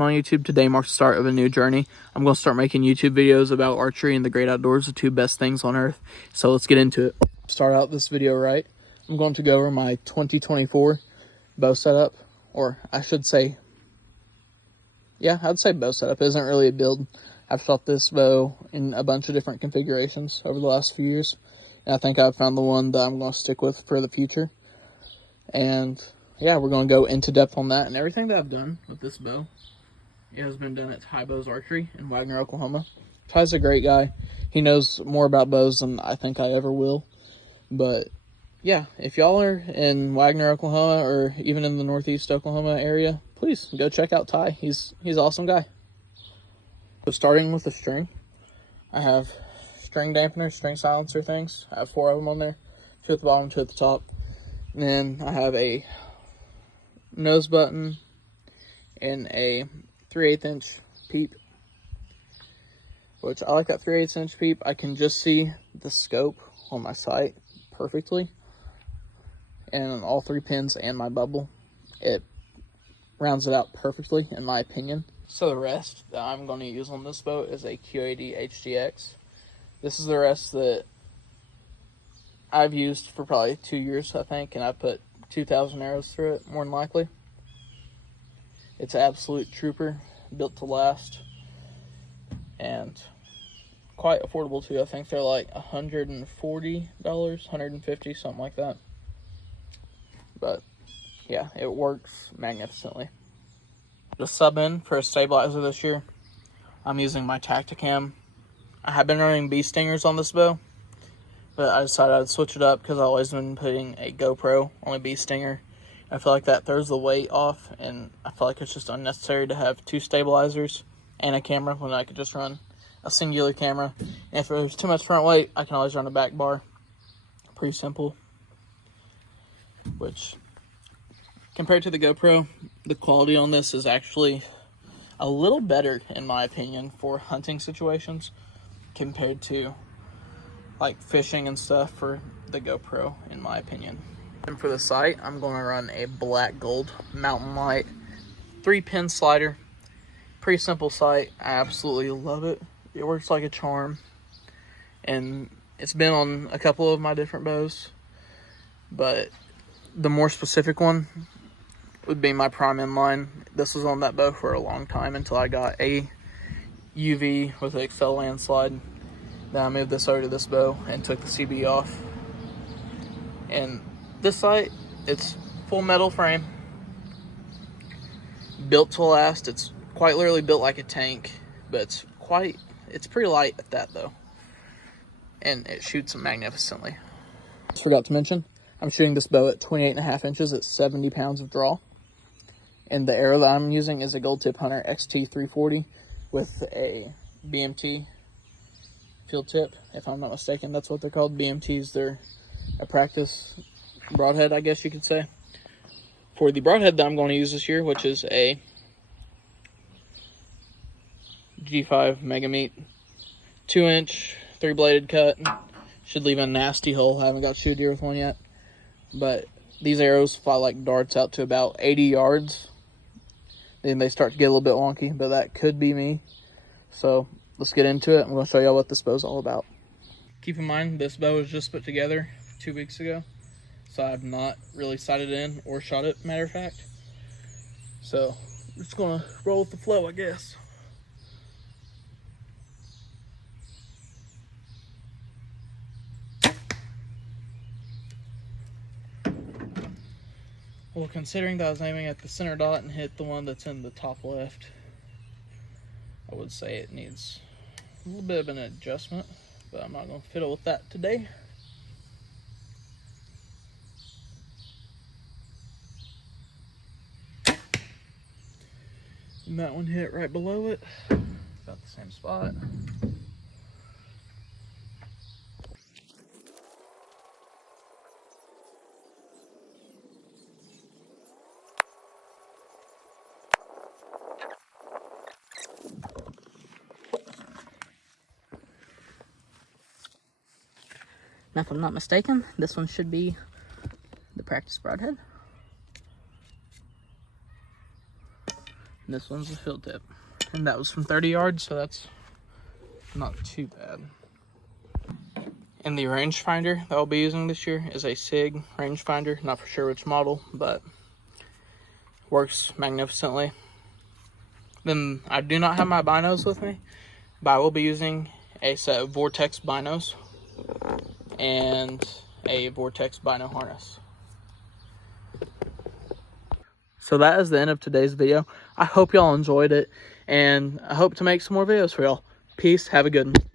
milestone on YouTube. Today marks the start of a new journey. I'm going to start making YouTube videos about archery and the great outdoors, the two best things on earth. So let's get into it. Start out this video right. I'm going to go over my 2024 bow setup, or I should say, yeah, I'd say bow setup. It isn't really a build. I've shot this bow in a bunch of different configurations over the last few years, and I think I've found the one that I'm going to stick with for the future. And yeah, we're going to go into depth on that, and everything that I've done with this bow, it has been done at Ty Bows Archery in Wagner, Oklahoma. Ty's a great guy. He knows more about bows than I think I ever will. But yeah, if y'all are in Wagner, Oklahoma, or even in the Northeast Oklahoma area, please go check out Ty. He's an awesome guy. So starting with the string, I have string dampener, string silencer things. I have 4 of them on there, 2 at the bottom, 2 at the top. And then I have a nose button and a 3/8 inch peep, which I like that 3/8 inch peep. I can just see the scope on my sight perfectly, and on all 3 pins and my bubble, it rounds it out perfectly in my opinion. So the rest that I'm going to use on this bow is a Q80 HDX. This is the rest that I've used for probably 2 years, I think, and I put 2,000 arrows through it, more than likely. It's an absolute trooper, built to last, and quite affordable too. I think they're like $140, $150, something like that. But yeah, it works magnificently. To sub in for a stabilizer this year, I'm using my Tacticam. I have been running bee stingers on this bow, but I decided I'd switch it up because I've always been putting a GoPro on a bee stinger. I feel like that throws the weight off, and I feel like it's just unnecessary to have 2 stabilizers and a camera when I could just run a singular camera. And if there's too much front weight, I can always run a back bar. Pretty simple. Which, compared to the GoPro, the quality on this is actually a little better, in my opinion, for hunting situations compared to like fishing and stuff for the GoPro, in my opinion. And for the sight, I'm going to run a black gold Mountain Light 3-pin slider. Pretty simple sight. I absolutely love it. It works like a charm, and it's been on a couple of my different bows, but the more specific one would be my Prime Inline. This was on that bow for a long time until I got a UV with an Excel landslide. Then I moved this over to this bow and took the CB off. And this sight, it's full metal frame, built to last. It's quite literally built like a tank, but it's pretty light at that though, and it shoots magnificently. Just forgot to mention, I'm shooting this bow at 28.5 inches at 70 pounds of draw, and the arrow that I'm using is a Gold Tip Hunter XT340 with a BMT field tip, if I'm not mistaken. That's what they're called. BMTs, they're a practice broadhead, I guess you could say. For the broadhead that I'm going to use this year, which is a G5 Mega Meat 2-inch 3-bladed cut, should leave a nasty hole. I haven't got shoe deer with one yet, but these arrows fly like darts out to about 80 yards. Then they start to get a little bit wonky, but that could be me. So let's get into it. I'm going to show y'all what this bow's all about. Keep in mind, this bow was just put together 2 weeks ago, so I've not really sighted in or shot it, matter of fact. So I'm just going to roll with the flow, I guess. Well, considering that I was aiming at the center dot and hit the one that's in the top left, I would say it needs a little bit of an adjustment, but I'm not going to fiddle with that today. And that one hit right below it, about the same spot. Now, if I'm not mistaken, this one should be the practice broadhead. And this one's a field tip. And that was from 30 yards, so that's not too bad. And the rangefinder that I'll be using this year is a SIG rangefinder. Not for sure which model, but works magnificently. Then I do not have my binos with me, but I will be using a set of Vortex binos and a Vortex bino harness. So that is the end of today's video. I hope y'all enjoyed it, and I hope to make some more videos for y'all. Peace. Have a good one.